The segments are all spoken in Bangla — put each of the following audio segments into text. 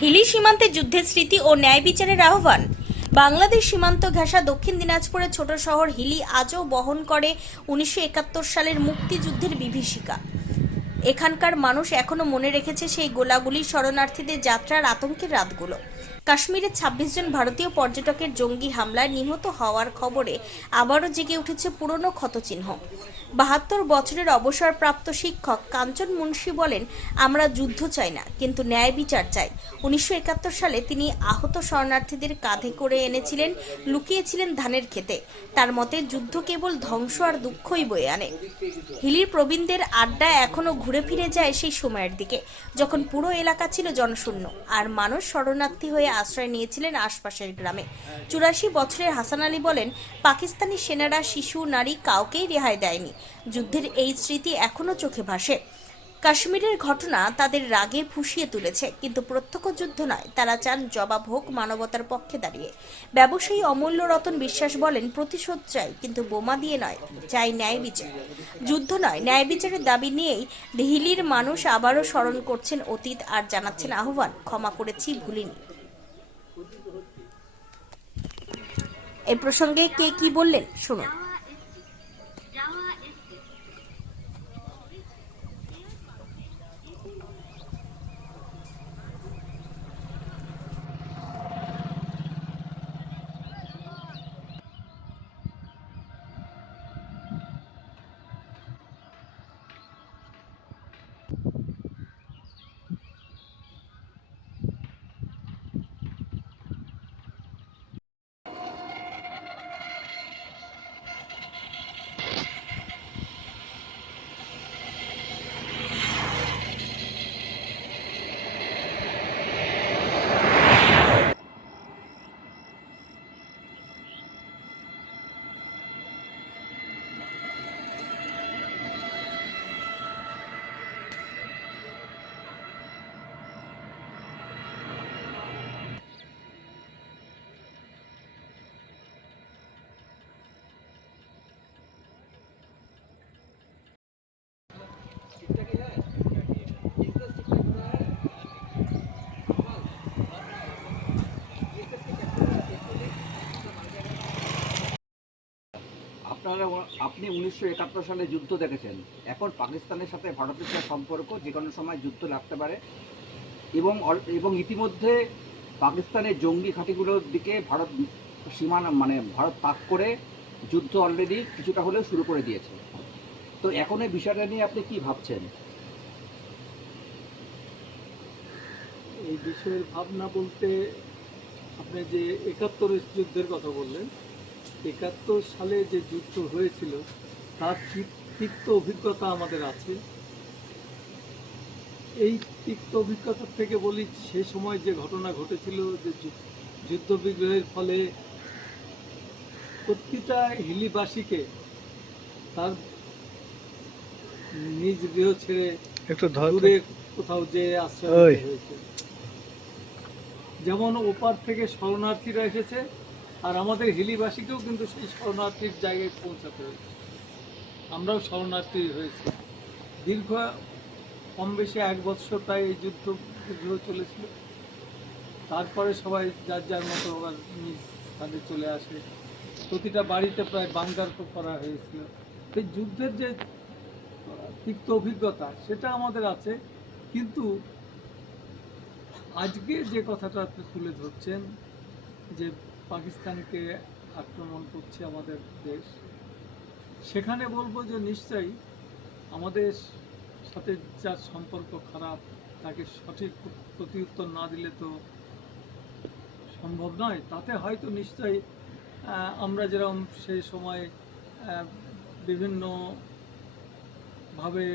হিলি সীমান্তে যুদ্ধের স্মৃতি ও ন্যায় বিচারের আহ্বান। বাংলাদেশ সীমান্ত ঘেঁষা দক্ষিণ দিনাজপুরের ছোট শহর হিলি আজও বহন করে উনিশশো একাত্তর সালের মুক্তিযুদ্ধের বিভীষিকা। এখানকার মানুষ এখনও মনে রেখেছে সেই গোলাগুলি শরণার্থীদের যাত্রার আতঙ্কের রাতগুলো। কাশ্মীরে ২৬ জন ভারতীয় পর্যটকের জঙ্গি হামলায় নিহত হওয়ার খবরে আবারও জেগে উঠেছে পুরনো ক্ষতচিহ্ন। বাহাত্তর বছরের অবসরপ্রাপ্ত শিক্ষক কাঞ্চন মুন্সি বলেন, আমরা যুদ্ধ চাই না, কিন্তু ন্যায় বিচার চাই। উনিশশো একাত্তর সালে তিনি আহত শরণার্থীদের কাঁধে করে এনেছিলেন, লুকিয়েছিলেন ধানের খেতে তার মতে, যুদ্ধ কেবল ধ্বংস আর দুঃখই বয়ে আনে। হিলির প্রবীণদের আড্ডা এখনও ঘুরে ফিরে যায় সেই সময়ের দিকে, যখন পুরো এলাকা ছিল জনশূন্য, আর মানুষ শরণার্থী হয়ে আশ্রয় নিয়েছিলেন আশপাশের গ্রামে। চুরাশি বছরের হাসান আলী বলেন, পাকিস্তানি সেনারা শিশু, নারী কাউকেই রেহাই দেয়নি। যুদ্ধের এই স্মৃতি এখনও চোখে ভাসে। কাশ্মীরের ঘটনা তাদের রাগে ফুঁসিয়ে তুলেছে, কিন্তু প্রত্যক্ষ যুদ্ধ নয়, তারা চান জবাব হোক মানবতার পক্ষে দাঁড়িয়ে। ব্যবসায়ী অমূল্য রতন বিশ্বাস বলেন, প্রতিশোধ চাই, কিন্তু বোমা দিয়ে নয়, চাই ন্যায় বিচার। যুদ্ধ নয়, ন্যায় বিচারের দাবি নিয়েই হিলির মানুষ আবারও স্মরণ করছেন অতীত আর জানাচ্ছেন আহ্বান, ক্ষমা করেছি, ভুলিনি। এই প্রসঙ্গে কে কি বললেন? শুনুন। আপনি উনিশশো একাত্তর সালে যুদ্ধ দেখেছেন। এখন পাকিস্তানের সাথে ভারতের সাথে সম্পর্ক যে কোনো সময় যুদ্ধ লাগতে পারে। এবং এবং ইতিমধ্যে পাকিস্তানের জঙ্গি ঘাঁটিগুলোর দিকে ভারত সীমানা মানে ভারত তাক করে যুদ্ধ অলরেডি কিছুটা হলেও শুরু করে দিয়েছে। তো এখন এই বিষয়টা নিয়ে আপনি কি ভাবছেন? এই বিষয়ের ভাবনা বলতে আপনি যে একাত্তরের যুদ্ধের কথা বললেন একাত্তর সালে যে যুদ্ধ হয়েছিল তার তিক্ত অভিজ্ঞতা আমাদের আছে। এই তিক্ত অভিজ্ঞতার থেকে বলি সে সময় যে ঘটনা ঘটেছিল যে যুদ্ধ বিগ্রহের ফলে প্রতিটা হিলিবাসীকে তার নিজ গৃহ ছেড়ে একটু দূরে কোথাও যে আশ্রয় হয়েছে। যেমন ওপার থেকে শরণার্থীরা এসেছে আর আমাদের হিলিবাসীকেও কিন্তু সেই শরণার্থীর জায়গায় পৌঁছাতে হয়েছে। আমরাও শরণার্থী হয়েছি। দীর্ঘ কম বেশি এক বছর প্রায় এই যুদ্ধ বিগ্রহ চলেছিল। তারপরে সবাই যার যার মতো আবার নিজ স্থানে চলে আসে। প্রতিটা বাড়িতে প্রায় বাঙ্গার করা হয়েছিল। এই যুদ্ধের যে তিক্ত অভিজ্ঞতা সেটা আমাদের আছে। কিন্তু আজকে যে কথাটা আপনি তুলে ধরছেন যে পাকিস্তানকে আক্রমণ করছে আমাদের দেশ। সেখানে বলব যে নিশ্চয়ই আমাদের সাথে যার সম্পর্ক খারাপ তাকে সঠিক প্রতিউত্তর না দিলে তো সম্ভব নয়। তাতে হয়তো নিশ্চয়ই আমরা যেরকম সেই সময় আহ, বিভিন্ন ভাবে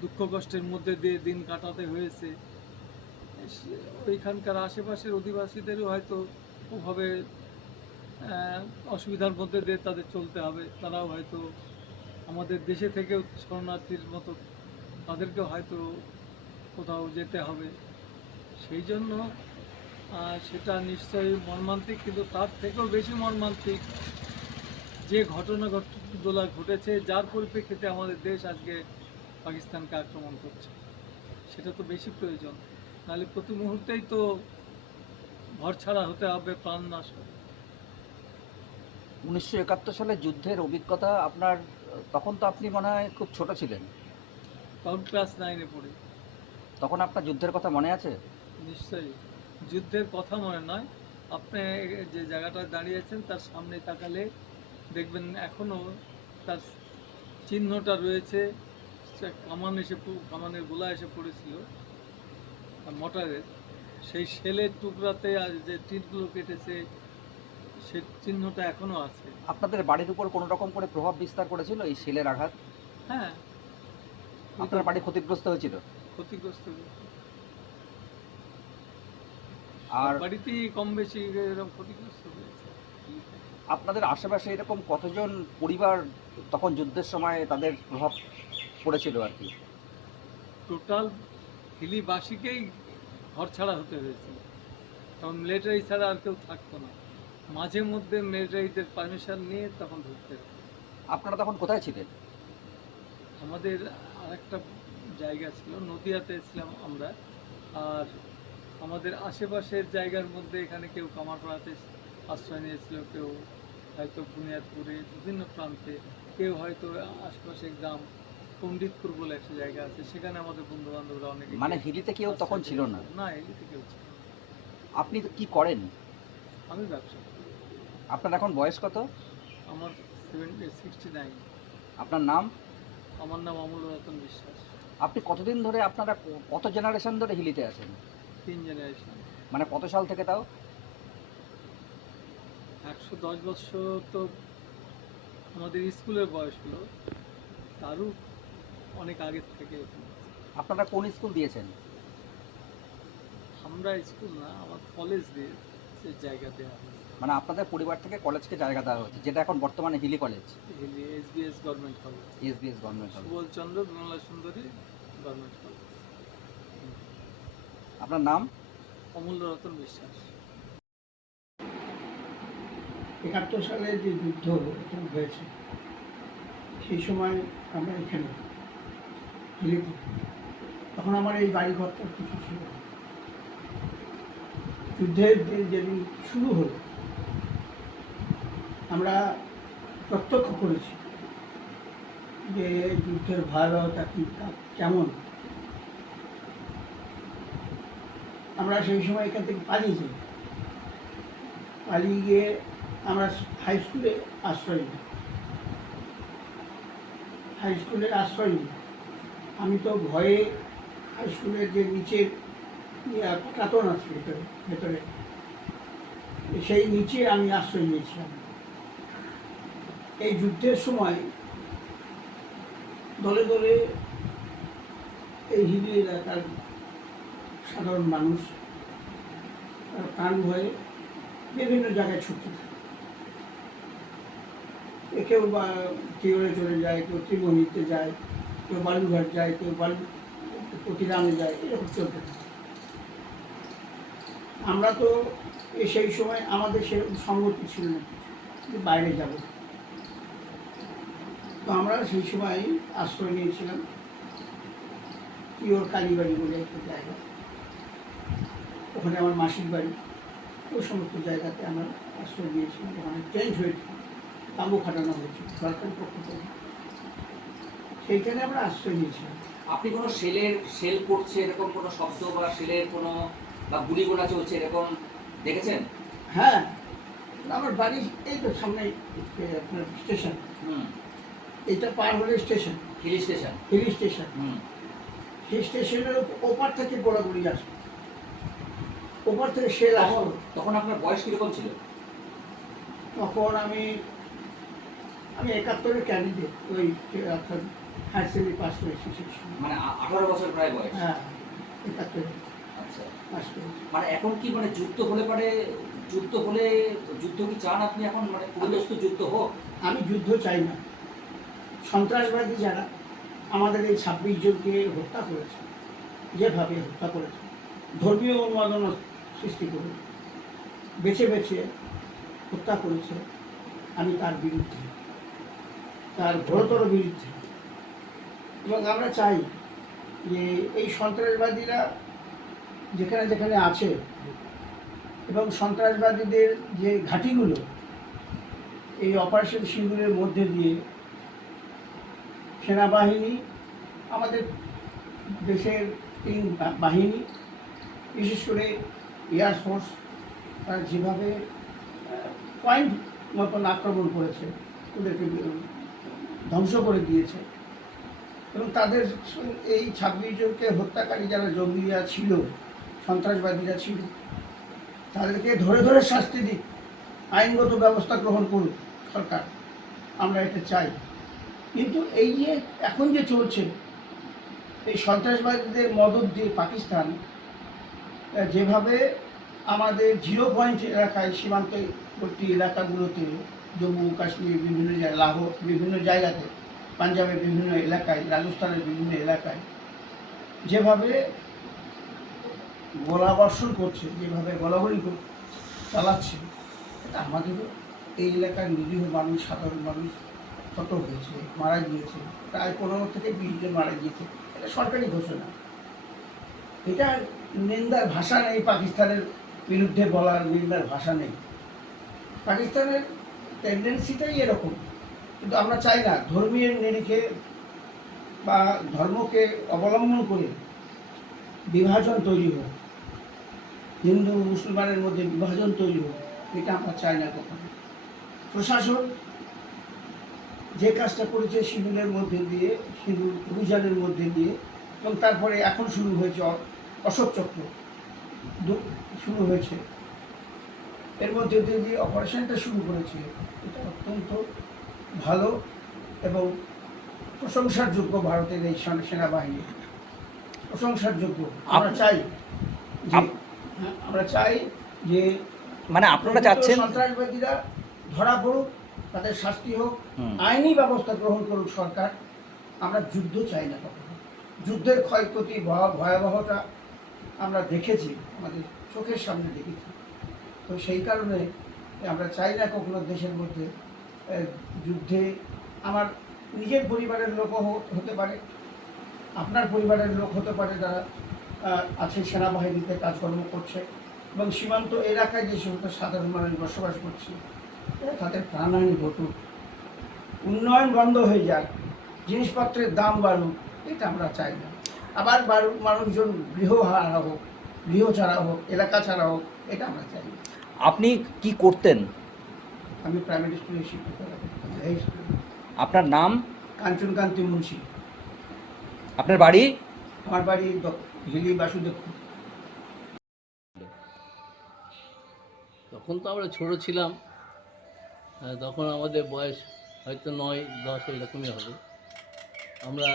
দুঃখ কষ্টের মধ্যে দিয়ে দিন কাটাতে হয়েছে। ওইখানকার আশেপাশের অধিবাসীদেরও হয়তো ওভাবে অসুবিধার মধ্যে দিয়ে তাদের চলতে হবে। তারাও হয়তো আমাদের দেশে থেকেও শরণার্থীর মতো তাদেরকেও হয়তো কোথাও যেতে হবে। সেই জন্য সেটা নিশ্চয়ই মর্মান্তিক, কিন্তু তার থেকেও বেশি মর্মান্তিক যে ঘটনা ঘটনা ঘটেছে, যার পরিপ্রেক্ষিতে আমাদের দেশ আজকে পাকিস্তানকে আক্রমণ করছে। সেটা তো বেশি প্রয়োজন। নাহলে প্রতি মুহূর্তেই তো ঘর ছাড়া হতে হবে প্রাণ নাশ হবে। উনিশশো একাত্তর সালে যুদ্ধের অভিজ্ঞতা আপনার তখন তো আপনি মনে হয় খুব ছোট ছিলেন। তখন ক্লাস নাইনে পড়ি। তখন আপনার যুদ্ধের কথা মনে আছে? নিশ্চয়ই। যুদ্ধের কথা মনে নয়। আপনি যে জায়গাটায় দাঁড়িয়েছেন তার সামনে তাকালে দেখবেন এখনও তার চিহ্নটা রয়েছে। কামান এসে কামানের গোলা এসে পড়েছিল আর মটারের। সেই শেলের টুকরাতে আর যে টিটগুলো কেটেছে সে চিহ্নটা এখনও আছে। আপনাদের বাড়ির উপর কোনো রকম করে প্রভাব বিস্তার করেছিল এই শিলের আঘাত? হ্যাঁ। আপনার বাড়ি ক্ষতিগ্রস্ত হয়েছিল? ক্ষতিগ্রস্ত হয়েছে। আর বাড়িতেই কম বেশি এরকম ক্ষতিগ্রস্ত হয়েছে। আপনাদের আশেপাশে এরকম কতজন পরিবার তখন যুদ্ধের সময় তাদের প্রভাব পড়েছিল আর কি? টোটাল হিলিবাসীকেই ঘর ছাড়া হতে হয়েছিল। কারণ মিলিটারি ছাড়া আর কেউ থাকতো না। মাঝে মধ্যে মিলিটারিদের পারমিশন নিয়ে তখন ঢুকতে। আপনারা তখন কোথায় ছিলেন? আমাদের আরেকটা জায়গা ছিল নদিয়াতে ছিলাম আমরা। আর আমাদের আশেপাশের জায়গার মধ্যে এখানে কেউ কামারপাড়াতে আশ্রয় নিয়েছিল কেউ হয়তো বুনিয়াদপুরে বিভিন্ন প্রান্তে। কেউ হয়তো আশেপাশে গ্রাম পণ্ডিতপুর বলে একটা জায়গা আছে সেখানে আমাদের বন্ধু বান্ধবরা অনেকে মানে হিলিতে কেউ তখন ছিল না? না হিলিতে কেউ ছিল আপনি তো কি করেন? আমি ব্যবসা আপনার এখন বয়স কত? আমার সেভেন্টি সিক্সটি নাইন আপনার নাম? আমার নাম অমূল্য রতন বিশ্বাস। আপনি কতদিন ধরে আপনারা কত জেনারেশন ধরে হিলিতে আছেন? তিন জেনারেশন মানে কত সাল থেকে তাও? একশো দশ বছর তো আমাদের স্কুলের বয়স হলো। তারও অনেক আগের থেকে আপনারা কোন স্কুল দিয়েছেন? আমরা স্কুল না আমার কলেজ দিয়ে জায়গা দেওয়া মানে আপনাদের পরিবার থেকে কলেজকে জায়গা দেওয়া হচ্ছে যেটা এখন বর্তমানে Hili college. SBS government college. SBS government college. Subal Chandra Bimala Sundari government college. আপনার নাম? অমূল্য রতন বিশ্বাস। একাত্তর সালে যে যুদ্ধ হয়েছে সেই সময় আমরা এখানে। হিলিতে তখন আমার এই বাড়ি ঘরটা কিছু ছিল যুদ্ধের যে- যেদিন শুরু হলো, আমরা প্রত্যক্ষ করেছি যে যুদ্ধের ভয়াবহতা কী কেমন। আমরা সেই সময় এখান থেকে পালিয়ে যাই। পালিয়ে গিয়ে আমরা হাই স্কুলে আশ্রয় নিই। হাই স্কুলের আশ্রয় নিই। আমি তো ভয়ে হাই স্কুলের যে নিচের কাতন আছে ভেতরে ভেতরে, সেই নিচে আমি আশ্রয় নিয়েছিলাম। এই যুদ্ধের সময় দলে দলে এই হিলি এলাকার সাধারণ মানুষ প্রাণ ভয়ে বিভিন্ন জায়গায় ছুটতে থাকে। কেউ বা টিওরে চলে যায়, কেউ ত্রিমোহিতে যায় কেউ বালুঘাট যায়, কেউ বালু প্রতিরামে যায়, এরকম চলতে থাকে। আমরা তো সেই সময় আমাদের সেরকম সংগতি ছিল না যে বাইরে যাব। তো আমরা সেই সময় আশ্রয় নিয়েছিলাম পিওর কালীবাড়ি বলে একটা জায়গা। ওখানে আমার মাসির বাড়ি। ওই সমস্ত জায়গাতে আমরা আশ্রয় নিয়েছিলাম। ওখানে চেঞ্জ হয়েছে তাঁবু খাটানো হয়েছে সরকারি পক্ষ থেকে সেইখানে আমরা আশ্রয় নিয়েছিলাম। আপনি কোনো সেলের সেল করছে এরকম কোনো শব্দ বা সেলের কোনো বা গুলি গোলা চলছে এরকম দেখেছেন? হ্যাঁ। আমার বাড়ি এই তো সামনে আপনার স্টেশন। হুম। এইটা পার হলে station. Hill station. Hill station. হুম। সেই স্টেশনের ওপ- ওপার থেকে গোড়াগুড়ি আসবে ওপার থেকে সেল তখন তখন আপনার বয়স কীরকম ছিল? তখন আমি আমি একাত্তরের ক্যান্ডিডেট। ওই হায়ার সেকেন্ডারি পাস করেছি সেই সময়। মানে আঠারো বছর প্রায় বয়স। হ্যাঁ একাত্তরে। আচ্ছা। পাস করেছি মানে এখন কি মানে যুদ্ধ হলে পারে যুদ্ধ হলে যুদ্ধ কি চান আপনি এখন? মানে পুরোদস্ত যুদ্ধ হোক। আমি যুদ্ধ চাই না। সন্ত্রাসবাদী যারা আমাদের এই ছাব্বিশ জনকে হত্যা করেছে যেভাবে হত্যা করেছে ধর্মীয় উন্মাদনা সৃষ্টি করে বেছে বেছে হত্যা করেছে আমি তার বিরুদ্ধে তার ঘোরতর বিরুদ্ধে। এবং আমরা চাই যে এই সন্ত্রাসবাদীরা যেখানে যেখানে আছে এবং সন্ত্রাসবাদীদের যে ঘাঁটিগুলো, এই অপারেশন সিঁদুরের মধ্যে দিয়ে সেনাবাহিনী, আমাদের দেশের তিন বাহিনী, বিশেষ করে এয়ারফোর্স তারা যেভাবে পয়েন্ট মতন আক্রমণ করেছে, ওদেরকে ধ্বংস করে দিয়েছে। এবং তাদের এই ছাব্বিশ জনকে হত্যাকারী যারা জঙ্গিরা ছিল, সন্ত্রাসবাদীরা ছিল, তাদেরকে ধরে ধরে শাস্তি দিক, আইনগত ব্যবস্থা গ্রহণ করুক সরকার। আমরা এটা চাই। কিন্তু এই যে এখন যে চলছে, এই সন্ত্রাসবাদীদের মদত দিয়ে পাকিস্তান যেভাবে আমাদের জিরো পয়েন্ট এলাকায় সীমান্তবর্তী এলাকাগুলোতে জম্মু কাশ্মীর বিভিন্ন জায়গায়, লাহোর বিভিন্ন জায়গাতে পাঞ্জাবের বিভিন্ন এলাকায়, রাজস্থানের বিভিন্ন এলাকায়, যেভাবে গোলাবর্ষণ করছে, যেভাবে গোলাগুলি চালাচ্ছে, এটা আমাদেরও এই এলাকার নিরীহ মানুষ, সাধারণ মানুষ ক্ষত হয়েছে, মারা গিয়েছে, প্রায় পনেরো থেকে বিশ জন মারা গিয়েছে, এটা সরকারি ঘোষণা। এটা নিন্দার ভাষা নেই, পাকিস্তানের বিরুদ্ধে বলার নিন্দার ভাষা নেই। পাকিস্তানের টেন্ডেন্সিটাই এরকম। কিন্তু আমরা চাই না ধর্মীয় নিরিখে বা ধর্মকে অবলম্বন করে বিভাজন তৈরি হোক। হিন্দু, মুসলমানের মধ্যে বিভাজন তৈরি হোক, এটা আমরা চাই না কখনো। প্রশাসন যে কাজটা করেছে সিঁদুরের মধ্যে দিয়ে সিঁদুর অভিযানের মধ্যে দিয়ে, এবং তারপরে এখন শুরু হয়েছে অশোক চক্র। শুরু হয়েছে। এর মধ্যে দিয়ে অপারেশনটা শুরু করেছে, এটা অত্যন্ত ভালো এবং প্রশংসার যোগ্য ভারতের এই সেনাবাহিনী। প্রশংসার যোগ্য আমরা চাই যে হ্যাঁ, আমরা চাই যে মানে আপনারা চাচ্ছেন সন্ত্রাসবাদীরা ধরা পড়ুক তাদের শাস্তি হোক আইনি ব্যবস্থা গ্রহণ করুক সরকার। আমরা যুদ্ধ চাই না কখনো। যুদ্ধের ক্ষয়ক্ষতি ভয়া- ভয়াবহতা আমরা দেখেছি আমাদের চোখের সামনে দেখেছি। তো সেই কারণে আমরা চাই না কখনো দেশের মধ্যে যুদ্ধে আমার নিজের পরিবারের লোকও হতে পারে, আপনার পরিবারের লোক হতে পারে যারা আছে সেনাবাহিনীতে কাজকর্ম করছে এবং সীমান্ত এলাকায় যে সমস্ত সাধারণ মানুষ বসবাস করছে, তাদের প্রাণহানি ঘটুক, উন্নয়ন বন্ধ হয়ে যাক, জিনিসপত্রের দাম বাড়ুক, এটা আমরা চাই না। আবার মানুষজন গৃহ হারা হোক, গৃহ ছাড়া হোক, এলাকা ছাড়া হোক, এটা আমরা চাই আপনি কি করতেন? আমি প্রাইমারি স্কুলে শিক্ষক এই স্কুলে আপনার নাম? কাঞ্চনকান্তি মুন্সি। আপনার বাড়ি? আমার বাড়ি হিলি বাসুদেবপুর। তখন তো আমরা ছোট ছিলাম তখন আমাদের বয়স হয়তো নয় দশ এরকমই হবে। আমরা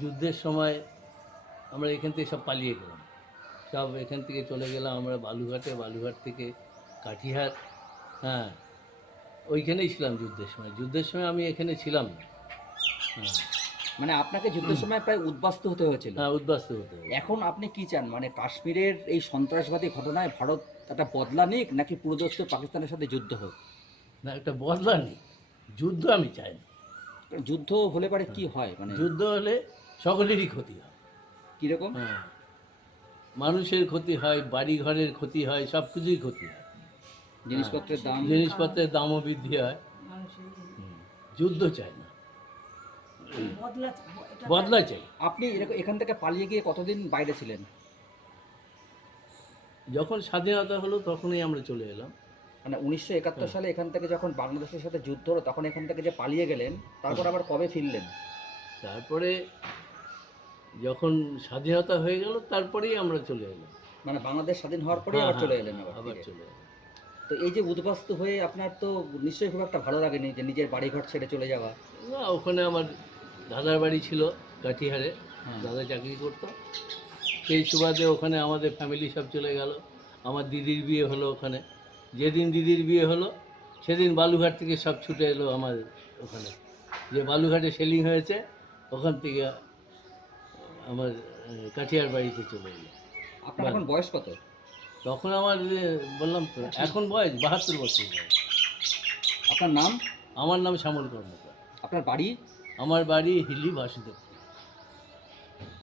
যুদ্ধের সময় আমরা এখান থেকে সব পালিয়ে গেলাম। সব এখান থেকে চলে গেলাম আমরা বালুঘাটে বালুঘাট থেকে কাঠিহার হ্যাঁ ওইখানেই ছিলাম যুদ্ধের সময়। যুদ্ধের সময় আমি এখানে ছিলাম না। হ্যাঁ। মানে আপনাকে যুদ্ধের সময় প্রায় উদ্বাস্ত হতে হয়েছিল? হ্যাঁ উদ্বাস্ত হতে এখন আপনি কি চান? মানে কাশ্মীরের এই সন্ত্রাসবাদী ঘটনায় ভারত একটা বদলা নিক নাকি পুরোদস্ত পাকিস্তানের সাথে যুদ্ধ হোক? না একটা বদলা নেই যুদ্ধ আমি চাই না। যুদ্ধ হলে পারে কি হয়। মানে যুদ্ধ হলে সকলেরই ক্ষতি হয়। কীরকম? হ্যাঁ। মানুষের ক্ষতি হয় বাড়ি ঘরের ক্ষতি হয় সব কিছুই ক্ষতি হয়। জিনিসপত্রের দাম জিনিসপত্রের দামও বৃদ্ধি হয়। যুদ্ধ চাই না। বদলা চাই আপনি এখান থেকে পালিয়ে গিয়ে কতদিন বাইরে ছিলেন? যখন স্বাধীনতা হলো তখনই আমরা চলে এলাম। মানে উনিশশো একাত্তর সালে এখান থেকে যখন বাংলাদেশের সাথে যুদ্ধ হলো তখন এখান থেকে যে পালিয়ে গেলেন তারপর আবার কবে ফিরলেন? তারপরে যখন স্বাধীনতা হয়ে গেল তারপরেই আমরা চলে এলাম। মানে বাংলাদেশ স্বাধীন হওয়ার পরে হ্যাঁ, আবার চলে হ্যাঁ, এলেন আবার আবার চলে এলাম। তো এই যে উদ্বাস্তু হয়ে আপনার তো নিশ্চয়ই খুব একটা ভালো লাগেনি যে নিজের বাড়িঘর ছেড়ে চলে যাওয়া। না ওখানে আমার দাদার বাড়ি ছিল কাঠিহারে হ্যাঁ। দাদা চাকরি করতো। সেই সুবাদে ওখানে আমাদের ফ্যামিলি সব চলে গেল। আমার দিদির বিয়ে হলো ওখানে। যেদিন দিদির বিয়ে হলো সেদিন বালুঘাট থেকে সব ছুটে এলো আমার ওখানে। যে বালুঘাটে সেলিং হয়েছে ওখান থেকে আমার কাঠিয়ার বাড়িতে চলে এলো। আপনার এখন বয়স কত? তখন আমার বললাম তো এখন বয়স বাহাত্তর বছর বয়স। আপনার নাম? আমার নাম শ্যামল কর্মকার। আপনার বাড়ি? আমার বাড়ি হিলি বাসুদেব